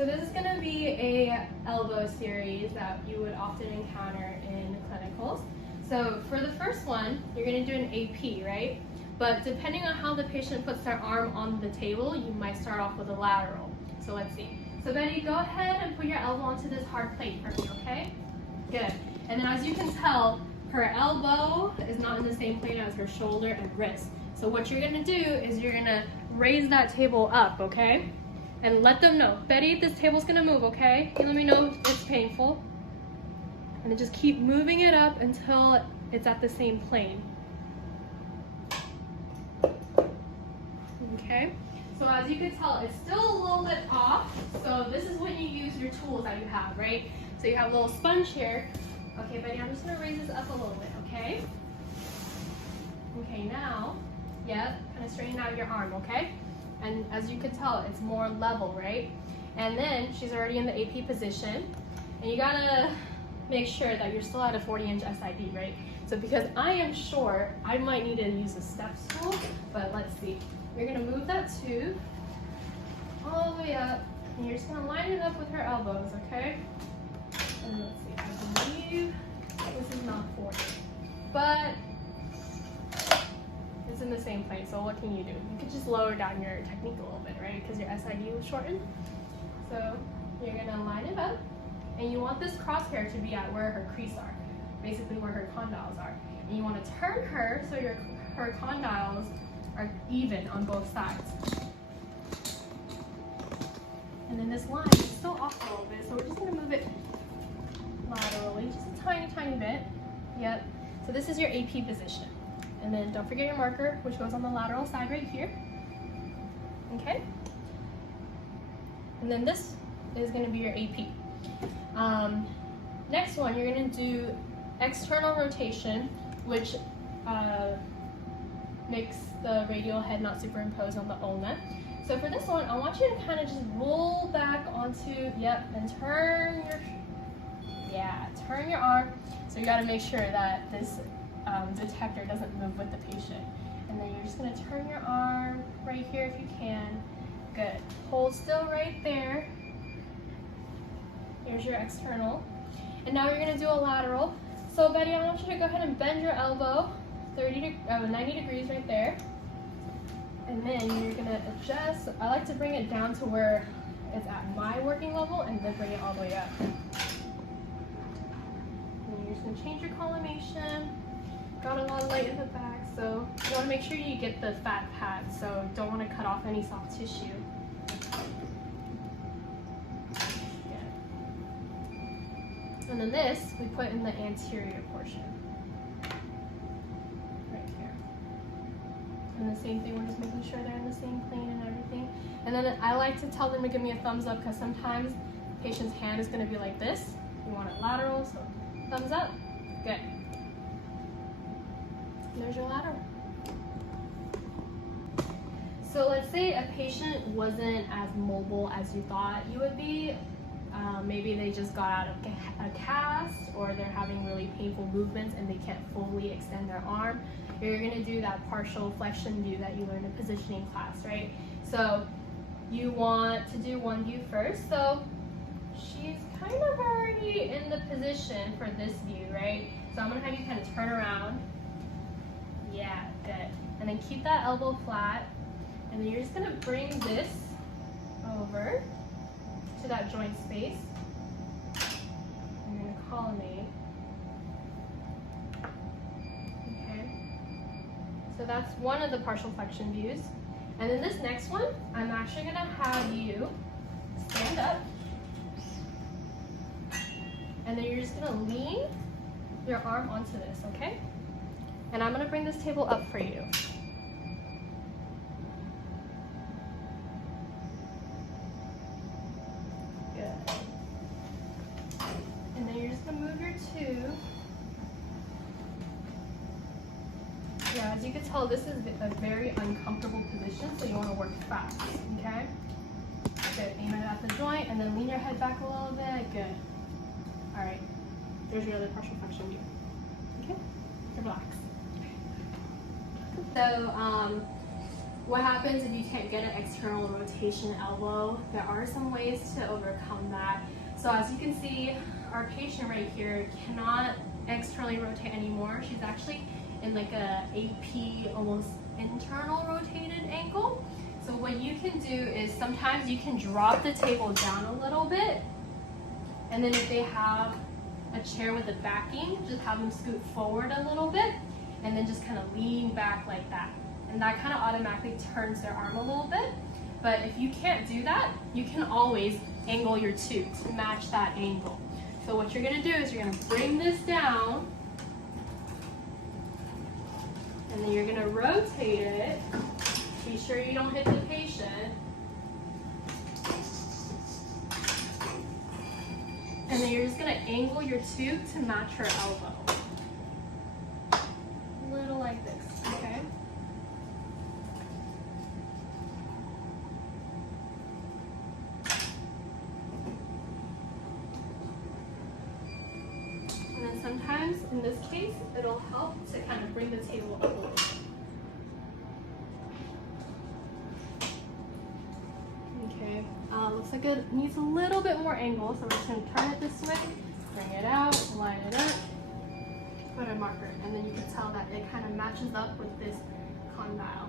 So this is going to be a elbow series that you would often encounter in clinicals. So for the first one, you're going to do an AP, right? But depending on how the patient puts their arm on the table, you might start off with a lateral. So let's see. So Betty, go ahead and put your elbow onto this hard plate for me, okay? Good. And then as you can tell, her elbow is not in the same plane as her shoulder and wrist. So what you're going to do is you're going to raise that table up, okay? And let them know, Betty, this table's going to move, okay? You let me know if it's painful. And then just keep moving it up until it's at the same plane. Okay? So as you can tell, it's still a little bit off. So this is when you use your tools that you have, right? So you have a little sponge here. Okay, Betty, I'm just going to raise this up a little bit, okay? Okay, now, yeah, kind of straighten out your arm, okay? And as you can tell, it's more level, right? And then she's already in the AP position. And you gotta make sure that you're still at a 40-inch SID, right? So because I am short, I might need to use a step stool, but let's see. You're gonna move that tube all the way up, and you're just gonna line it up with her elbows, okay? And let's see, I believe this is not 40, but it's in the same plane, so what can you do? You could just lower down your technique a little bit, right? Because your SID was shortened. So you're gonna line it up, and you want this crosshair to be at where her crease are, basically where her condyles are. And you want to turn her so her condyles are even on both sides. And then this line is still off a little bit, so we're just gonna move it laterally, just a tiny, tiny bit. Yep. So this is your AP position. And then don't forget your marker, which goes on the lateral side right here. Okay? And then this is going to be your AP. Next one, you're going to do external rotation, which makes the radial head not superimpose on the ulna. So for this one, I want you to kind of just roll back onto, yep, and turn your arm. So you got to make sure that this detector doesn't move with the patient. And then you're just going to turn your arm right here if you can. Good. Hold still right there. Here's your external. And now you're going to do a lateral. So Betty, I want you to go ahead and bend your elbow 90 degrees right there. And then you're going to adjust. I like to bring it down to where it's at my working level and then bring it all the way up. And you're just going to change your collimation. Got a lot of light in the back, so you want to make sure you get the fat pad, so don't want to cut off any soft tissue. And then this, we put in the anterior portion. Right here. And the same thing, we're just making sure they're in the same plane and everything. And then I like to tell them to give me a thumbs up because sometimes the patient's hand is going to be like this. You want it lateral, so thumbs up. Good. There's your lateral. So let's say a patient wasn't as mobile as you thought you would be. Maybe they just got out of a cast, or they're having really painful movements and they can't fully extend their arm. You're going to do that partial flexion view that you learned in positioning class, right? So you want to do one view first. So she's kind of already in the position for this view, right? So I'm going to have you kind of turn around. Yeah, good. And then keep that elbow flat. And then you're just gonna bring this over to that joint space. And you're gonna collimate. Okay. So that's one of the partial flexion views. And then this next one, I'm actually gonna have you stand up. And then you're just gonna lean your arm onto this, okay? And I'm going to bring this table up for you. Good. And then you're just going to move your tube. Yeah, as you can tell, this is a very uncomfortable position, so you want to work fast, okay? Good. Aim it at the joint, and then lean your head back a little bit. Good. All right. There's your other partial flexion view. Okay? Relax. So What happens if you can't get an external rotation elbow? There are some ways to overcome that. So as you can see, our patient right here cannot externally rotate anymore. She's actually in like a AP, almost internal rotated ankle. So what you can do is sometimes you can drop the table down a little bit, and then if they have a chair with a backing, just have them scoot forward a little bit, and then just kind of lean back like that. And that kind of automatically turns their arm a little bit. But if you can't do that, you can always angle your tube to match that angle. So what you're gonna do is you're gonna bring this down, and then you're gonna rotate it. Be sure you don't hit the patient. And then you're just gonna angle your tube to match her elbow. A little like this, okay? And then sometimes, in this case, it'll help to kind of bring the table up a little bit. Okay, looks like it needs a little bit more angle, so we're just going to turn it this way, bring it out, line it up, put a marker, and then you can tell that it kind of matches up with this condyle.